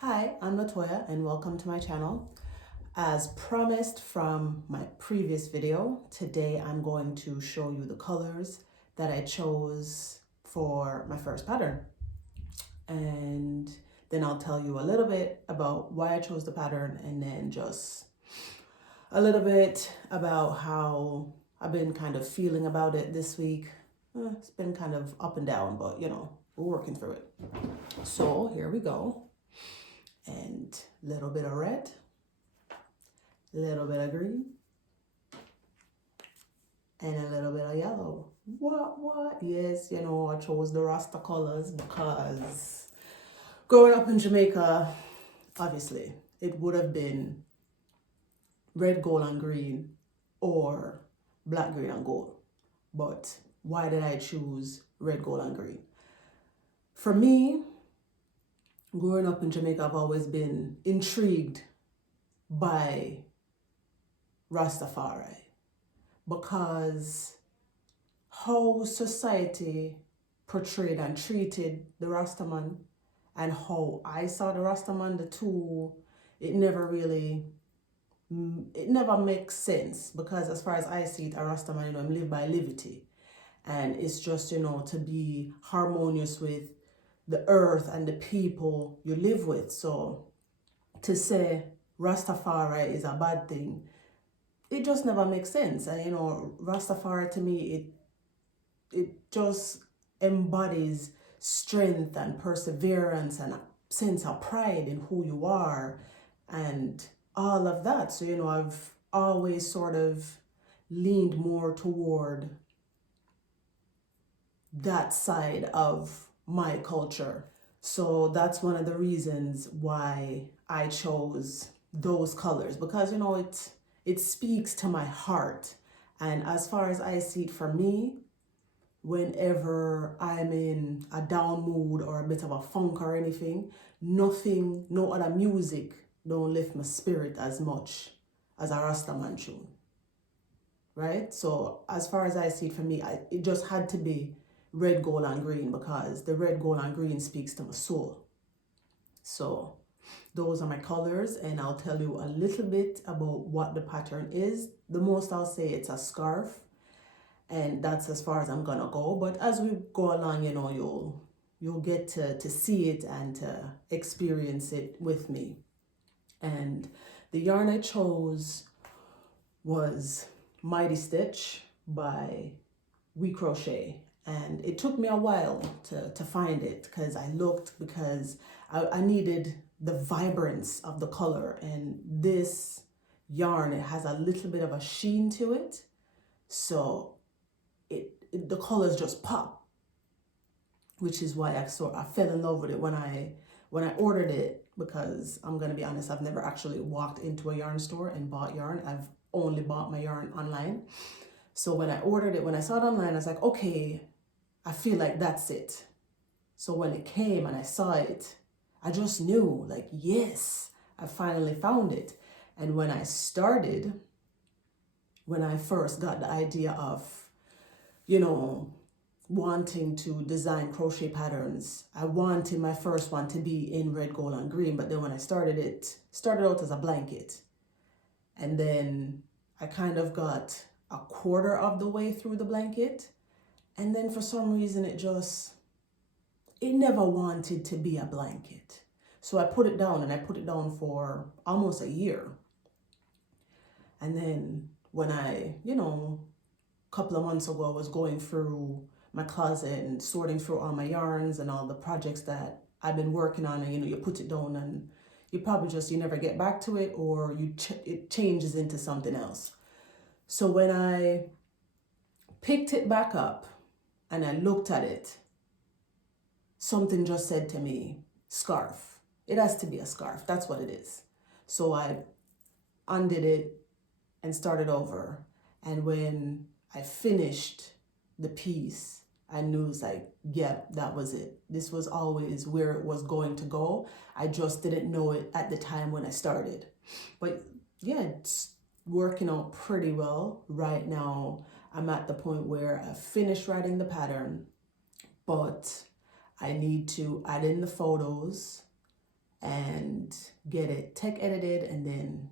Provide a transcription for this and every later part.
Hi, I'm Latoya and welcome to my channel. As promised from my previous video, today I'm going to show you the colors that I chose for my first pattern. And then I'll tell you a little bit about why I chose the pattern and then just a little bit about how I've been kind of feeling about it this week. It's been kind of up and down, but we're working through it. So here we go. And a little bit of red, a little bit of green, and a little bit of yellow. What? Yes, I chose the Rasta colors because growing up in Jamaica, obviously, it would have been red, gold, and green, or black, green, and gold. But why did I choose red, gold, and green? For me, growing up in Jamaica, I've always been intrigued by Rastafari because how society portrayed and treated the Rastaman and how I saw the Rastaman, the two, it never makes sense because as far as I see it, a Rastaman, I'm live by liberty. And it's just, to be harmonious with the earth and the people you live with. So to say Rastafari is a bad thing, it just never makes sense. And Rastafari to me, it just embodies strength and perseverance and a sense of pride in who you are and all of that. So I've always sort of leaned more toward that side of my culture. So that's one of the reasons why I chose those colors because it speaks to my heart. And as far as I see it for me, whenever I'm in a down mood or a bit of a funk or anything, no other music don't lift my spirit as much as a Rastaman tune. Right? So as far as I see it for me, it just had to be red, gold, and green because the red, gold, and green speaks to my soul. So those are my colors, and I'll tell you a little bit about what the pattern is. The most I'll say it's a scarf, and that's as far as I'm gonna go. But as we go along, you'll get to see it and to experience it with me. And the yarn I chose was Mighty Stitch by Crochet. And it took me a while to find it because I needed the vibrance of the color. And this yarn, it has a little bit of a sheen to it. So the colors just pop, which is why I fell in love with it when I ordered it, because I'm going to be honest, I've never actually walked into a yarn store and bought yarn. I've only bought my yarn online. So when I ordered it, when I saw it online, I was like, okay, I feel like that's it. So when it came and I saw it, I just knew, like, yes, I finally found it. And when I first got the idea of, wanting to design crochet patterns, I wanted my first one to be in red, gold, and green. But then when I started out as a blanket. And then I kind of got a quarter of the way through the blanket. And then for some reason, it never wanted to be a blanket. So I put it down, and I put it down for almost a year. And then when I, a couple of months ago, I was going through my closet and sorting through all my yarns and all the projects that I've been working on, and you put it down and you probably you never get back to it, or it changes into something else. So when I picked it back up and I looked at it, something just said to me, scarf. It has to be a scarf. That's what it is. So I undid it and started over. And when I finished the piece, I knew it was like, yeah, that was it. This was always where it was going to go. I just didn't know it at the time when I started. But yeah, it's working out pretty well. Right now, I'm at the point where I've finished writing the pattern, but I need to add in the photos and get it tech edited, and then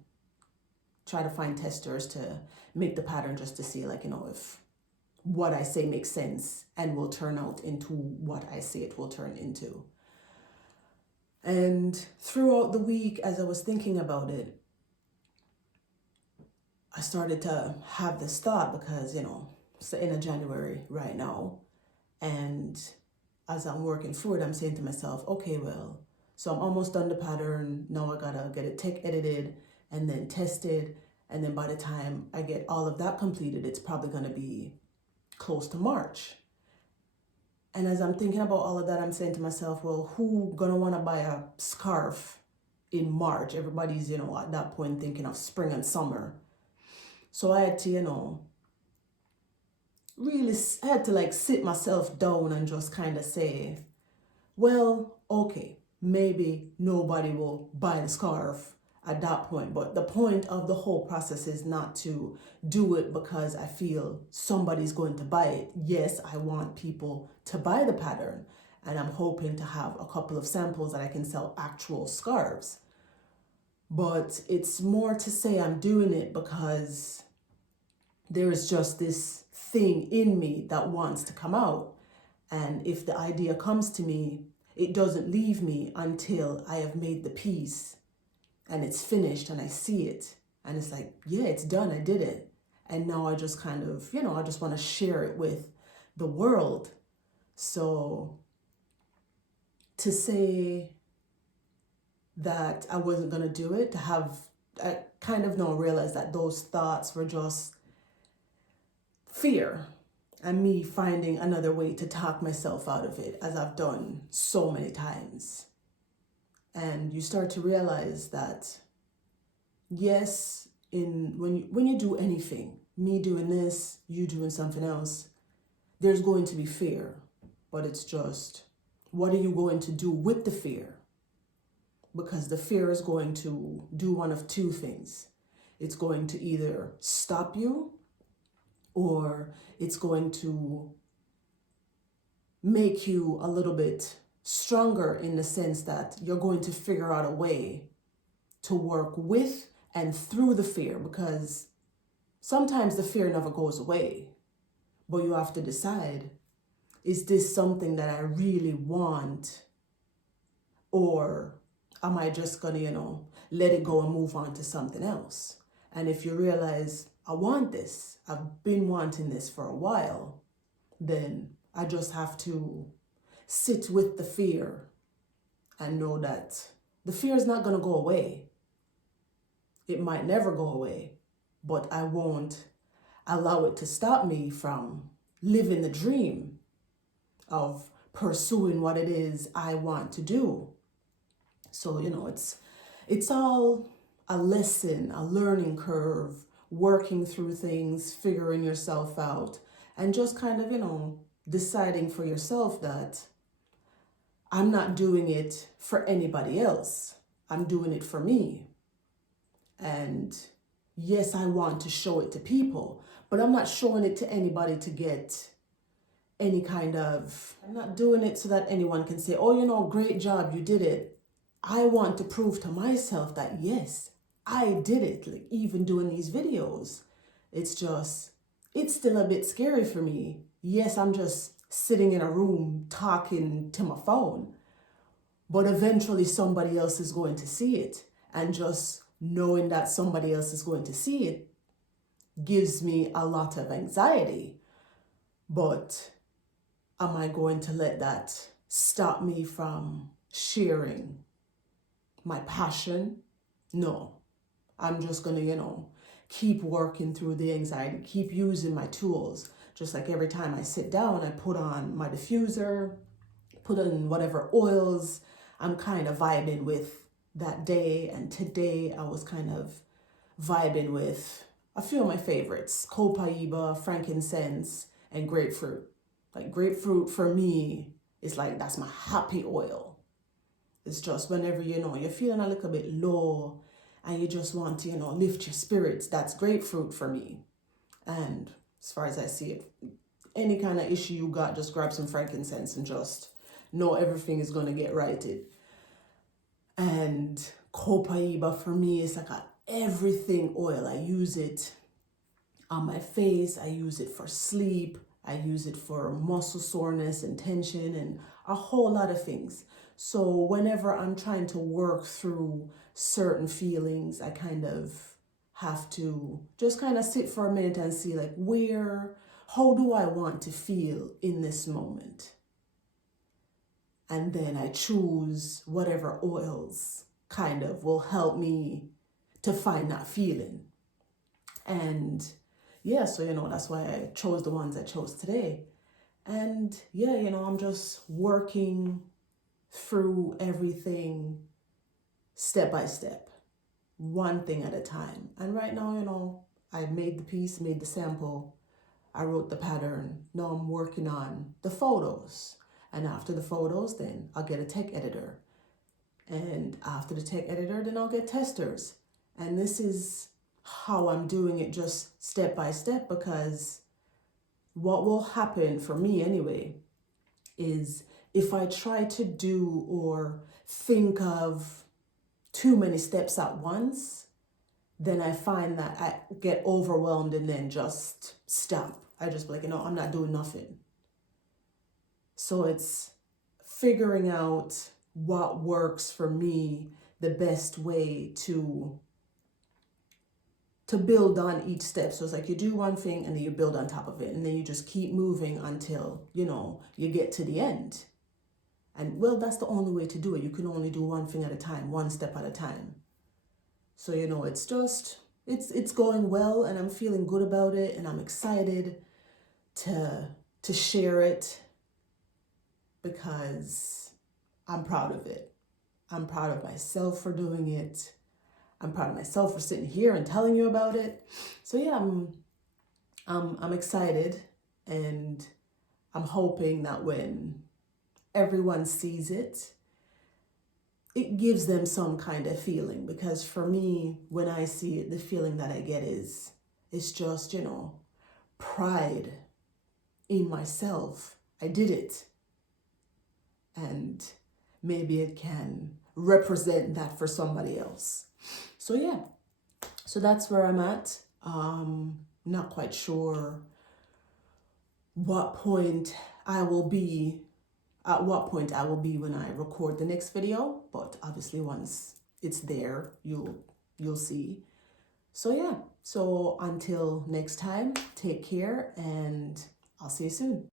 try to find testers to make the pattern just to see, like, if what I say makes sense and will turn out into what I say it will turn into. And throughout the week, as I was thinking about it, I started to have this thought because, it's the end of January right now. And as I'm working through it, I'm saying to myself, okay, well, so I'm almost done the pattern. Now I gotta get it tech edited and then tested. And then by the time I get all of that completed, it's probably gonna be close to March. And as I'm thinking about all of that, I'm saying to myself, well, who gonna wanna buy a scarf in March? Everybody's, at that point thinking of spring and summer. So I had to, I had to like sit myself down and just kind of say, well, okay, maybe nobody will buy the scarf at that point. But the point of the whole process is not to do it because I feel somebody's going to buy it. Yes, I want people to buy the pattern, and I'm hoping to have a couple of samples that I can sell actual scarves. But it's more to say I'm doing it because there is just this thing in me that wants to come out. And if the idea comes to me, it doesn't leave me until I have made the piece and it's finished and I see it. And it's like, yeah, it's done. I did it. And now I just kind of, I just want to share it with the world. So to say that I wasn't going to do it, I kind of now realize that those thoughts were just fear and me finding another way to talk myself out of it, as I've done so many times. And you start to realize that, yes, when you do anything, me doing this, you doing something else, there's going to be fear. But it's just, what are you going to do with the fear? Because the fear is going to do one of two things. It's going to either stop you, or it's going to make you a little bit stronger in the sense that you're going to figure out a way to work with and through the fear, because sometimes the fear never goes away, but you have to decide, is this something that I really want, or am I just gonna, let it go and move on to something else? And if you realize, I want this, I've been wanting this for a while, then I just have to sit with the fear and know that the fear is not going to go away. It might never go away, but I won't allow it to stop me from living the dream of pursuing what it is I want to do. So, it's all a lesson, a learning curve, working through things, figuring yourself out, and just kind of, deciding for yourself that I'm not doing it for anybody else. I'm doing it for me. And yes, I want to show it to people, but I'm not showing it to anybody to get any kind of, I'm not doing it so that anyone can say, oh, great job, you did it. I want to prove to myself that, yes, I did it, like even doing these videos. It's still a bit scary for me. Yes, I'm just sitting in a room talking to my phone, but eventually somebody else is going to see it. And just knowing that somebody else is going to see it gives me a lot of anxiety. But am I going to let that stop me from sharing my passion? No. I'm just going to, keep working through the anxiety, keep using my tools. Just like every time I sit down, I put on my diffuser, put on whatever oils I'm kind of vibing with that day. And today I was kind of vibing with a few of my favorites, copaiba, frankincense, and grapefruit. Like grapefruit for me is like, that's my happy oil. It's just whenever, you're feeling a little bit low and you just want to, lift your spirits, that's grapefruit for me. And as far as I see it, any kind of issue you got, just grab some frankincense and just know everything is going to get righted. And copaiba for me is like a everything oil. I use it on my face, I use it for sleep, I use it for muscle soreness and tension and a whole lot of things. So whenever I'm trying to work through certain feelings, I kind of have to just kind of sit for a minute and see like how do I want to feel in this moment? And then I choose whatever oils kind of will help me to find that feeling. And yeah, so, that's why I chose the ones I chose today. And yeah, I'm just working through everything step by step, one thing at a time. And right now, I made the piece, made the sample, I wrote the pattern. Now I'm working on the photos. And after the photos, then I'll get a tech editor. And after the tech editor, then I'll get testers. And this is how I'm doing it, just step by step, because what will happen for me anyway is if I try to do or think of too many steps at once, then I find that I get overwhelmed and then just stop. I just be like, I'm not doing nothing. So it's figuring out what works for me, the best way to build on each step. So it's like you do one thing and then you build on top of it, and then you just keep moving until, you get to the end. And well, that's the only way to do it. You can only do one thing at a time, one step at a time. So, it's just, it's going well, and I'm feeling good about it, and I'm excited to share it because I'm proud of it. I'm proud of myself for doing it. I'm proud of myself for sitting here and telling you about it. So yeah, I'm excited, and I'm hoping that when everyone sees it, it gives them some kind of feeling. Because for me, when I see it, the feeling that I get is just, pride in myself. I did it. And maybe it can represent that for somebody else. So yeah, so that's where I'm at. Not quite sure at what point I will be when I record the next video, but obviously once it's there, you'll see. So yeah, so until next time, take care, and I'll see you soon.